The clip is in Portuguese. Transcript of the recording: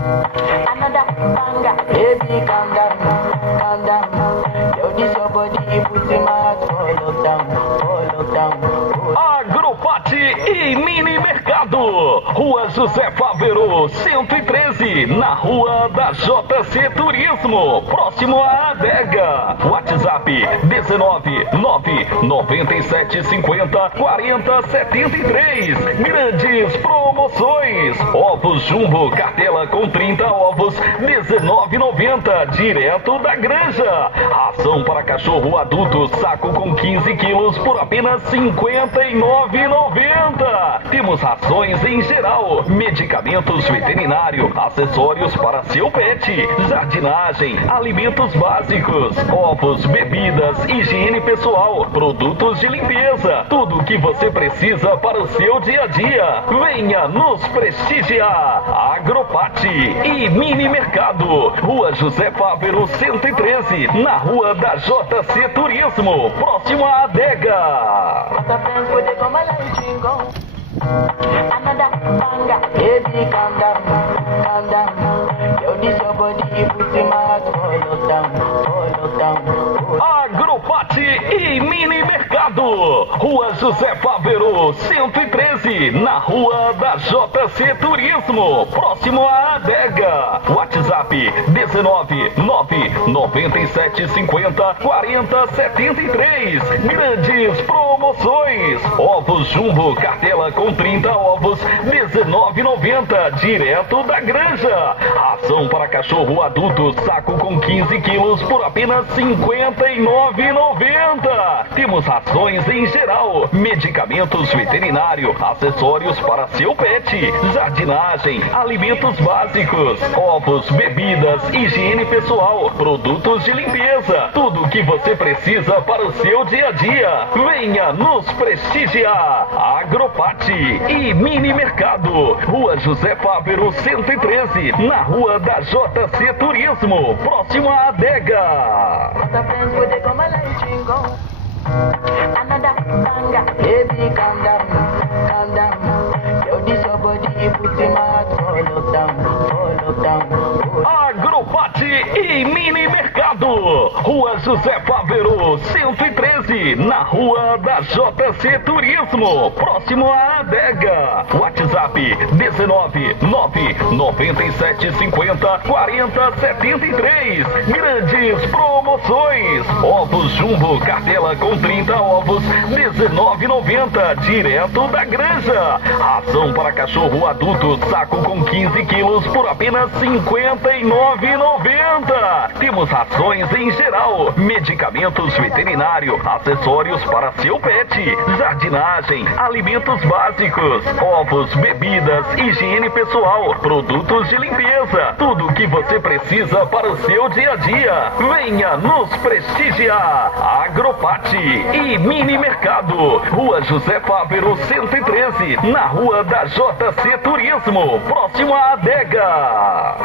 Another banger, baby, calm down, calm down. Yo, this your body, put in my heart, all lockdown. Agropate e Mini Mercado, Rua José Fávero, 113, na Rua da JC Turismo, próximo à adega. WhatsApp 19 997 50 40 73. Grandes promoções. Ovos Jumbo, cartela com 30 ovos, 19,90, direto da granja. Ração para cachorro adulto, saco com 15 quilos por apenas 59,90. Temos rações em geral, medicamentos veterinários, acessórios para seu pet, jardinagem, alimentos básicos, ovos, bebidas, higiene pessoal, produtos de limpeza, tudo o que você precisa para o seu dia a dia. Venha nos prestigiar. Agropate e Mini Mercado, Rua José Fávero, 113, na Rua da JC Turismo, próximo à adega. Another banger, baby, calm down, calm down. Yo, this your body, put in my heart, all lockdown. Agropate e Mini Mercado, Rua José Fávero, 113, na Rua da JC Turismo, próximo à adega. WhatsApp 19 997 50 40 73. Grandes promoções. Ovos Jumbo, cartela com 30 ovos, 19,90, direto da granja. Ração para cachorro adulto, saco com 15 quilos por apenas 59,90. Temos rações em geral, medicamentos veterinários, acessórios para seu pet, jardinagem, alimentos básicos, ovos, bebidas, higiene pessoal, produtos de limpeza, tudo o que você precisa para o seu dia a dia. Venha nos prestigiar. Agropate e Mini Mercado, Rua José Fávero, 113, na Rua da JC Turismo, próximo à adega. Another banger, baby, calm down, calm down. Yo, this your body, put in my heart, all lockdown. Agropate e Mini Mercado, Rua José Fávero, 113, na Rua da JC Turismo, próximo à adega. WhatsApp 19 997 50 40 73. Grandes promoções. Ovos Jumbo, cartela com 30 ovos, 19,90, direto da granja. Ração para cachorro adulto, saco com 15 quilos por apenas 59,90. Temos rações em geral, medicamentos veterinários, acessórios para seu pet, jardinagem, alimentos básicos, ovos, bebidas, higiene pessoal, produtos de limpeza, tudo o que você precisa para o seu dia a dia. Venha nos prestigiar. Agropate e Mini Mercado, Rua José Fávero, 113, na Rua da JC Turismo, próximo à adega.